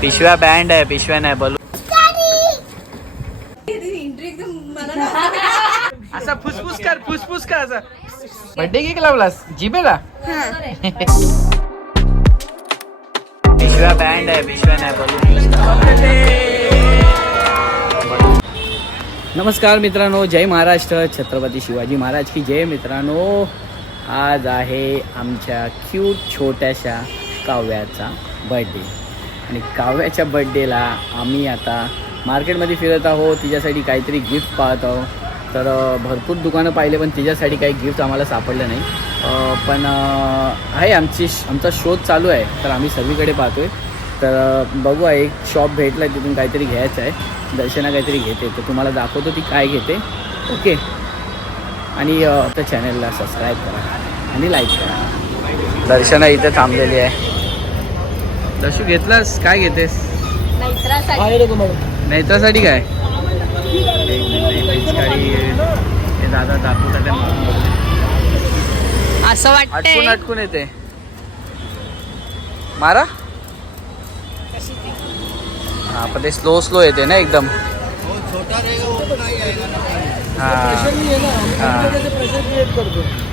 पिशव्या बँड आहे, पिशव्या नाही बलून. असा फुसफुस कर, फुसफुस कर असा. बर्थडे केक लावलास जिबेला? पिशव्या बँड आहे, पिशव्या नाही बलून यूज करा. नमस्कार मित्रांनो, जय महाराष्ट्र, छत्रपती शिवाजी महाराज की जय. मित्रांनो, आज आहे आमच्या क्यूट छोट्याशा काव्याचा बर्थडे आणि काव्याच्या बर्थडेला आम्ही आता मार्केटमध्ये फिरत आहोत. तिच्यासाठी काहीतरी गिफ्ट पाहत आहोत. तर भरपूर दुकानं पाहिले पण तिच्यासाठी काही गिफ्ट आम्हाला सापडलं नाही. पण आहे आमचा शोध चालू आहे, तर आम्ही सगळीकडे पाहतो आहे. तर बघूया, एक शॉप भेटला आहे, तिथून काहीतरी घ्यायचं आहे. दर्शना काहीतरी घेते, तर तुम्हाला दाखवतो ती काय घेते. ओके, आणि त्या चॅनलला सबस्क्राईब करा आणि लाईक करा. दर्शना इथे थांबलेली आहे. दर्शू घेतलास? काय घेतेस? नैत्रासाठी काय? हे दादा दाखवतात असं वाटतं अटकून येते. मारा. हा, पण ते स्लो येते ना एकदम.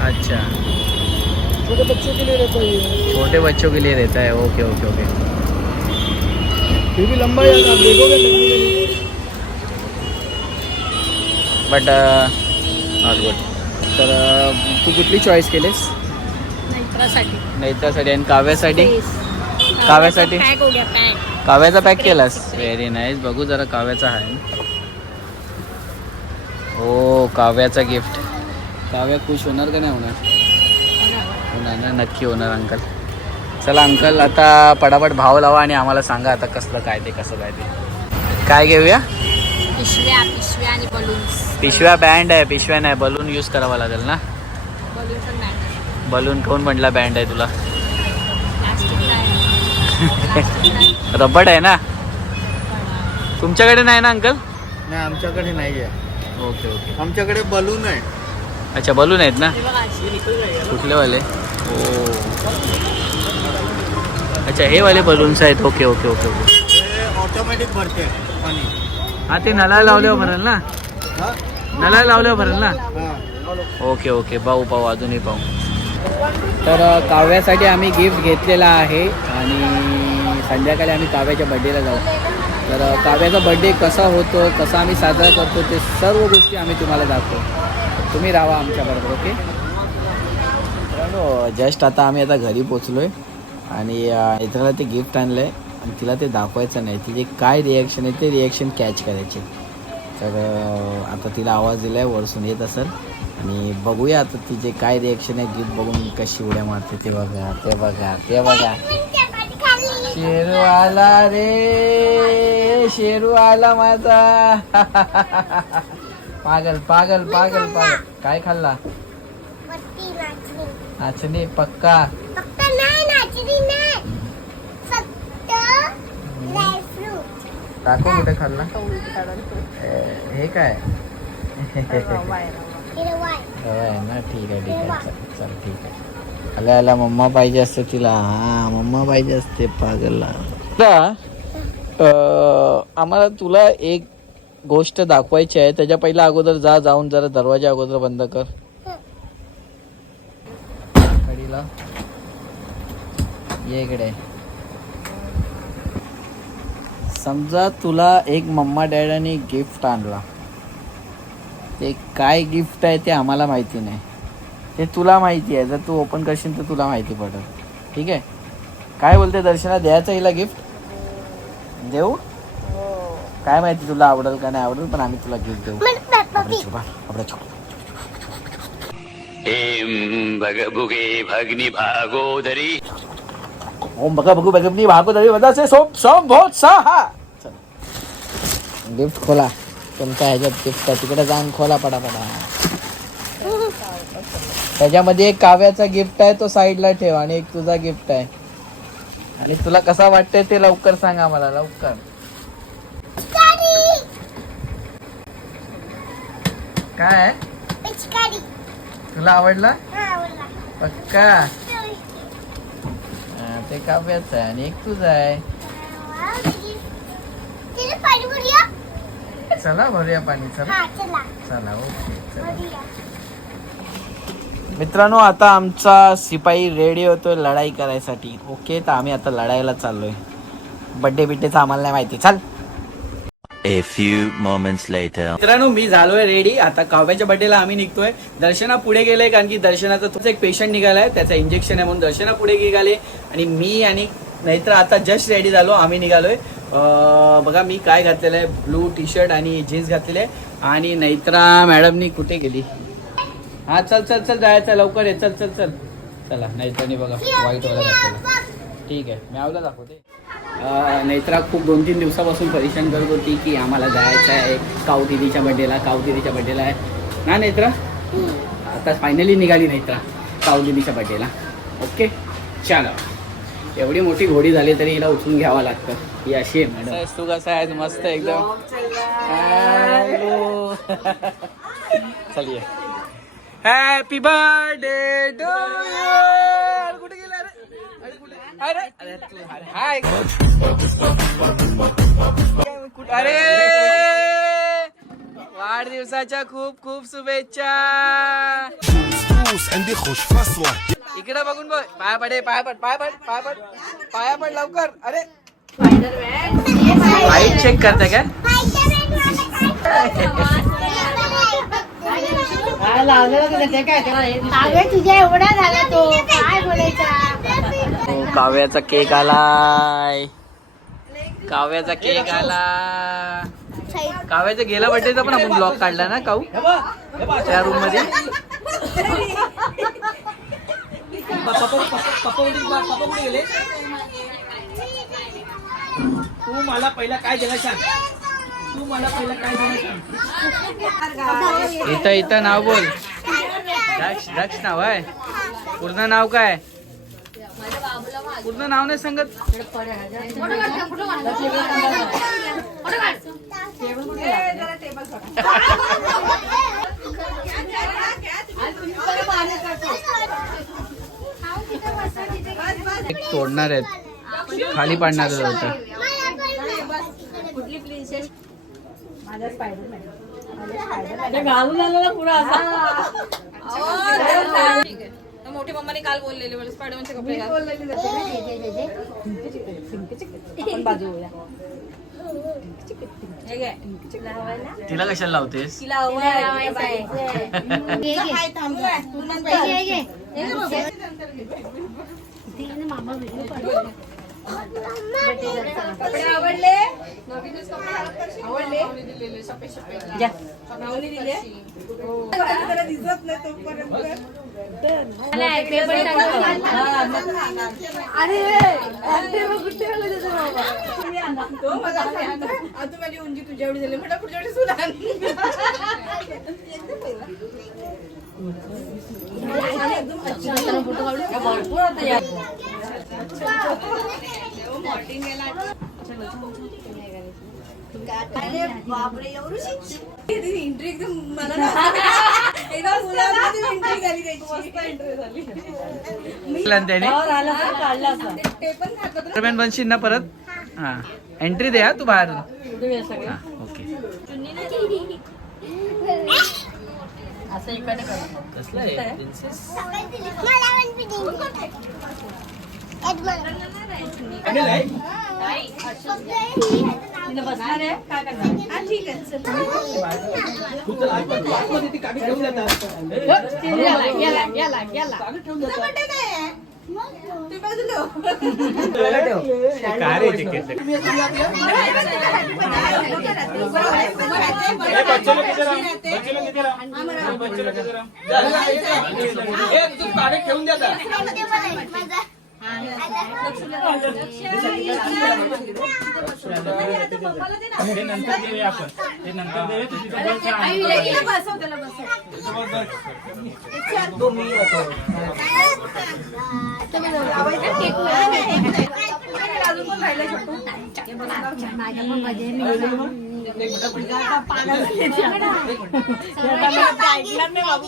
अच्छा, छोटे बच्चों के लिए रहता है. Okay okay okay. फिर भी लंबा है, आप देखोगे बट नॉट गुड. तर तू कुठली चॉईस केलीस? नैत्रासाठी आणि काव्यासाठी? काव्यासाठी काव्याचा पॅक केलास? Very nice. बघू जरा काव्याचा आहे. हो, काव्याचा गिफ्ट. काव्या खुश होणार का नाही होणार? होणार ना, नक्की होणार अंकल. चला अंकल, आता पटापट भाव लावा आणि आम्हाला सांगा आता कसलं काय ते, कसं काय ते. काय घेऊया? पिशव्या आणि बलून्स. पिशव्या बँड आहे, पिशव्या नाही बलून यूज करावा लागेल ना. बलून पण बँड. बलून कोण म्हटला बँड आहे तुला? रबड आहे ना. तुमच्याकडे नाही ना अंकल? नाही, आमच्याकडे नाही आहे. Okay okay. आमच्याकडे बलून आहे. अच्छा, बलून आहेत ना. कुठले वाले? ओ अच्छा, हे वाले बलून्स आहेत. Okay okay okay okay. Automatic भरते पाणी. हा, ते नळाला लावल्यावर भरेल ना. नळाला लावल्यावर भरेल ना. ओके ओके, पाहू अजूनही पाहू. तर काव्यासाठी आम्ही गिफ्ट घेतलेला आहे आणि संध्याकाळी आम्ही काव्याच्या बड्डेला जाऊ. तर काव्याचा बड्डे कसा होतो, कसा आम्ही साजरा करतो, ते सर्व गोष्टी आम्ही तुम्हाला दाखवतो. तुम्ही राहा आमच्याबरोबर. ओके मित्रांनो, जस्ट आता आम्ही घरी पोचलो आहे आणि इथला ते गिफ्ट आणलं आहे आणि तिला ते दाखवायचं नाही. तिचे काय रिॲक्शन आहे ते रिॲक्शन कॅच करायचे. तर आता तिला आवाज दिला आहे, वरसून येत असेल आणि बघूया आता तिचे काय रिॲक्शन आहे. गिफ्ट बघून कशी उड्या मारते ते बघा, ते बघा, ते बघा. शेरू आला रे, शेरू आला माझा. पागल पागल पागल पागल. काय खाल्ला? नाचणी. पक्का? दाखव कुठे खाल्ला. हे काय? ना, ठीक आहे ठीक आहे. चल ठीक आहे. आला मम्मा पाहिजे असते तिला. हा, मम्मा पाहिजे असते पागलला. आम्हाला तुला एक गोष्ट दाखवायची आहे. त्याच्या पहिला अगोदर जाऊन जरा दरवाजा अगोदर बंद कर. कडीला ये इकडे. समजा तुला एक मम्मा डॅडाने गिफ्ट आणला. ते काय गिफ्ट आहे ते आम्हाला माहिती नाही, ते तुला माहिती आहे. जर तू ओपन करशील तर तुला माहिती पडेल. ठीक आहे? काय बोलते दर्शना, द्यायचं हिला गिफ्ट? देऊ? काय माहिती तुला आवडेल का नाही आवडेल, पण आम्ही तुला गिफ्ट देऊ. भगनी भागोदरी. ओम भगनी भागोदरी वदासे सोम भोत साहा. गिफ्ट खोला. तुमच्या ह्याच्यात गिफ्ट आहे, तिकडे जाऊन खोला पटापटा. त्याच्यामध्ये एक काव्याचा गिफ्ट आहे, तो साईडला ठेव, आणि एक तुझा गिफ्ट आहे. आणि तुला कसा वाटतंय ते लवकर सांग आम्हाला, लवकर. काय तुला आवडला? पक्का? ते काव्याचं आहे आणि एक तुझं आहे. चला भरूया पाणी. चला चला ओके. मित्रांनो आता आमचा शिपाई रेडी होतोय लढाई करायसाठी. ओके तर आम्ही आता लढायला चाललोय. बड्डे बिड्डेचा आम्हाला नाही माहिती. चल. A few moments later. मित्रांनो मी झालोय रेडी. आता काव्याच्या बड्डेला आम्ही निघतोय. दर्शना पुढे गेले कारण की दर्शनाचा तुझा एक पेशंट निघालाय, त्याचा इंजेक्शन आहे म्हणून दर्शना पुढे निघाले आणि मी आणि नाहीतर आता जस्ट रेडी झालो. आम्ही निघालोय. बघा मी काय घातलेलं आहे, ब्लू टी शर्ट आणि जीन्स घातलेले आहे. आणि नैत्रा मॅडमनी कुठे गेली? हा चल चल चल जायचं लवकर आहे. चल चल चल. चला नैत्राने बघा व्हाईट वाला घातलेला. ठीक आहे मी आवला दाखवते. नैत्रा खूप 2-3 दिवसापासून परेशान करत होती की आम्हाला जायचं आहे काऊ दिदीच्या बड्डेला आहे ना नैत्रा. आता फायनली निघाली नैत्रा काऊ दिदीच्या बड्डेला. ओके चला. एवढी मोठी घोडी झाली तरी हिला उचलून घ्यावं लागतं. ही अशी आहे मॅडम. तू कसा आहे? मस्त एकदम. चलिए हॅपी बर्थडे टू यू. कुठे गेला अरे? अरे तू हाय. अरे वाढदिवसाच्या खूप खूप शुभेच्छा. इकडे बघून बघ. पाया पड लवकर. अरे हाईट चेक करते काय? तुझ्या एवढा झाला तो काय बोलायचा. काव्याचा केक आलाय. काव्याचा केक आला. काव्याचा गेला बर्थडेचा पण आपण ब्लॉग काढला ना काऊ त्या रूम मध्ये. तू मला पहिला काय दिला सांग. इथं नाव बोल. दक्ष नाव आहे. पूर्ण नाव काय? पूर्ण नाव नाही सांगत. तोडणार आहेत, खाली पाडणार होतं. मोठी मम्माने काल बोललेली मला स्पायडरमॅनचे कपडे तिला कशाला लावतेस? कपडे आवडले? आवडले? दिसत नाही तोपर्यंत. आता माझी उंची तुझ्या एवढी झाली म्हणा पुढच्या वेळी सुना. बापरे एंट्री एकदम मला बनशील ना परत. हा एंट्री दे. तू बाहेर. ओके कसलं आहे प्रिन्सेस? बसणार आहे काय करणार. ठीक आहे ठेवून द्या.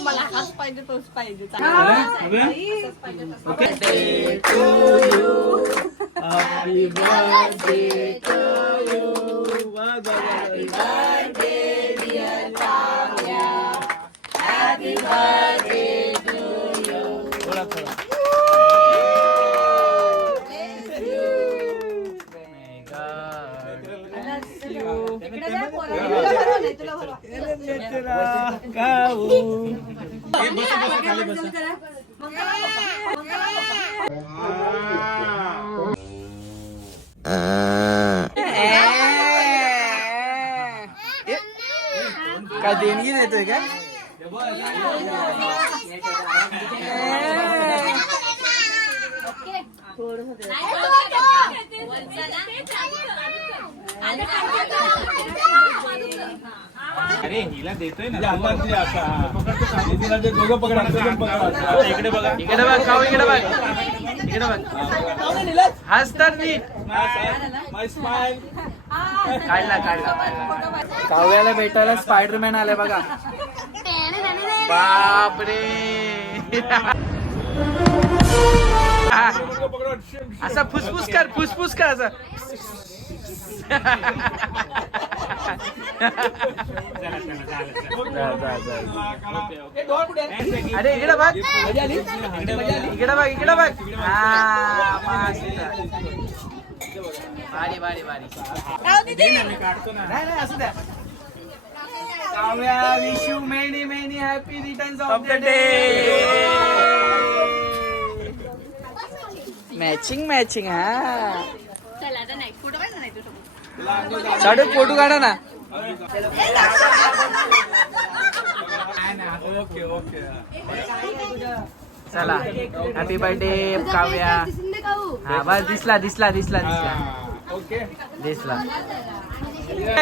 मला हाच पाहिजे तोच पाहिजे. Happy birthday to you. Happy birthday dear Kavya. Happy birthday to you. थोड़ा थोड़ा. May God bless you. काय देणगी देतोय काय? अरे हिला देतोय ना दोघं पकडा इकडे बघा इकडे बघ काऊ, इकडे बघ, इकडे बघ. हसतात मी. काढला काढला काढला. काव्याला भेटायला स्पायडरमॅन आलाय बघा. बापरे. असा फुसफुस कर, फुसफुस कर असं. अरे इकडे बघ, इकडे बघ, इकडे बघ. हा मस्त. भारी भारी भारी. नाही नाही असू द्या. Kavya wish you many many happy returns of the day. Matching matching. हा साडे फोटो काढा ना. ओके ओके चला हॅपी बर्थडे काव्या. हा बस दिसला दिसला दिसला दिसला ओके दिसला.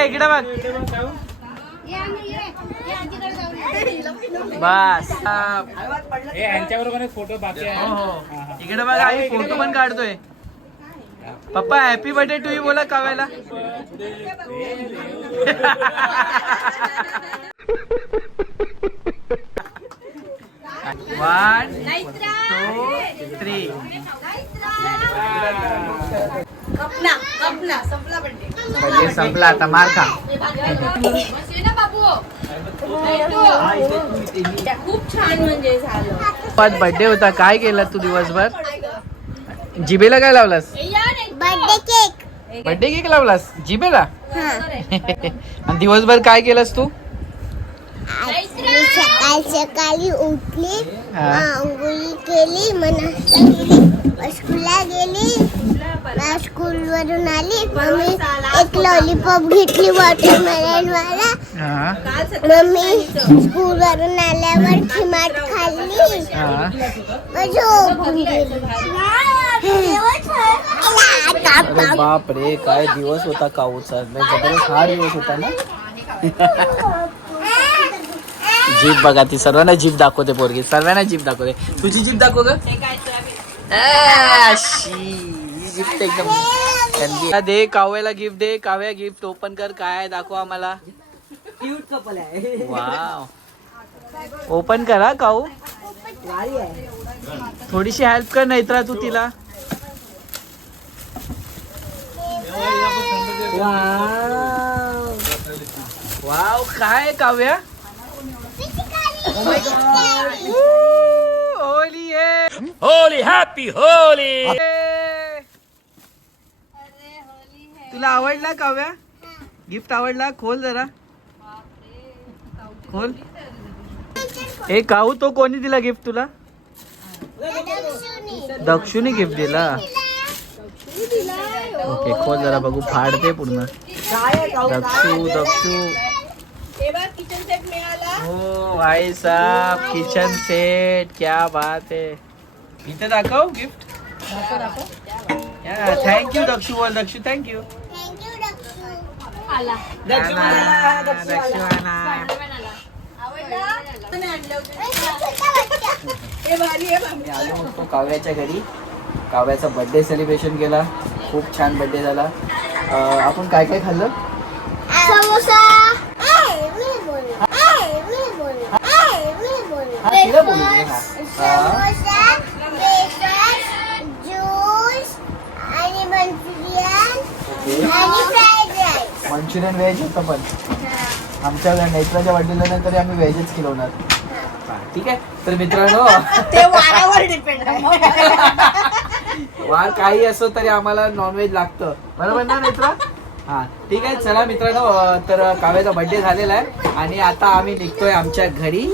इकडे बघ बस. यांच्याबरोबर फोटो बाकी आहे. हो इकडे बघ आई फोटो पण काढतोय. पप्पा हॅपी बर्थडे टू यू बोला काव्याला. One two three. बर्थडे संपला आता मार खा. खूप छान म्हणजे झालं. बर्थडे होता काय केलं तू दिवसभर? जिबेला काय लावलास? बर्थडे केक लावलास जिबेला? आणि दिवसभर काय केलंस तू? सकाळी उठली, हा. आंघोळी केली, नाश्ता केली, स्कूलला गेली, स्कूल वरून आली. मम्मी एक लॉलीपॉप घेतली वॉटरमेलन वाला. हा. मम्मी स्कूल वरून आल्यावर खिमाट खाल्ली, हा. झोपून गेली. अरे बाप रे काय दिवस होता काऊचा. जबरदस्त हा दिवस होता ना. जीप बघा ती सर्वांना जीप दाखवते पोरगी. सर्वांना जीप दाखवते. तुझी जीप दाखव ग. गिफ्ट एकदम दे. काव्याला गिफ्ट दे. काव्या गिफ्ट ओपन कर. काय दाखव आम्हाला. क्यूट कपल आहे. वाव. ओपन करा काऊ. थोडीशी हेल्प कर नाही तर तू तिला. वाव काय काव्या. होली आहे. Holy happy Holy. तुला आवडला काव्या? गिफ्ट आवडला? खोल जरा खोल. ए काऊ तो कोणी दिला गिफ्ट तुला? दक्षुनी गिफ्ट दिला. ओके खोल जरा बघू. फाडते पूर्ण. दक्षू दक्षू. किचन सेट मिळाला. हो भाई साहब किचन सेट. क्या बात है. इथे दाखव गिफ्ट. थँक्यू दक्षू बोल. दक्षू थँक्यू. काव्याच्या घरी काव्याचा बर्थडे सेलिब्रेशन केला. खूप छान बर्थडे झाला. आपण काय काय खाल्लं? समोसा, समोसा, ज्यूस आणि मंचुरियन आणि फ्राईड राईस. मंचुरियन व्हेज होतं पण आमच्या नेत्राच्या बर्थडेला तरी आम्ही व्हेजच केलवणार. ठीक आहे. तर मित्रांनो ते वारावर डिपेंड आहे. वार काही असो तरी आम्हाला नॉनव्हेज लागतं, बरोबर ना मित्र? हा ठीक आहे. चला मित्रांनो, तर काव्याचा बर्थडे झालेला आहे आणि आता आम्ही निघतोय आमच्या घरी.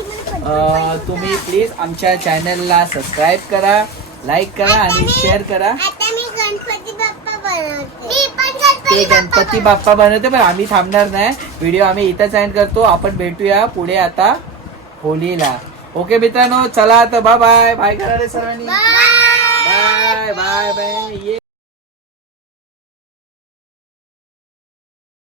तुम्ही प्लीज आमच्या चॅनलला सबस्क्राईब करा, लाईक करा आणि शेअर करा. आता मी गणपती बाप्पा बनवते. मी पण ते गणपती गणपती बाप्पा बनवते, पण आम्ही थांबणार नाही. व्हिडिओ आम्ही इथंच एंड करतो. आपण भेटूया पुढे आता होलीला. ओके मित्रांनो, चला आता बाय बाय. बाय करा रे सर्वांनी. Bye bye bye.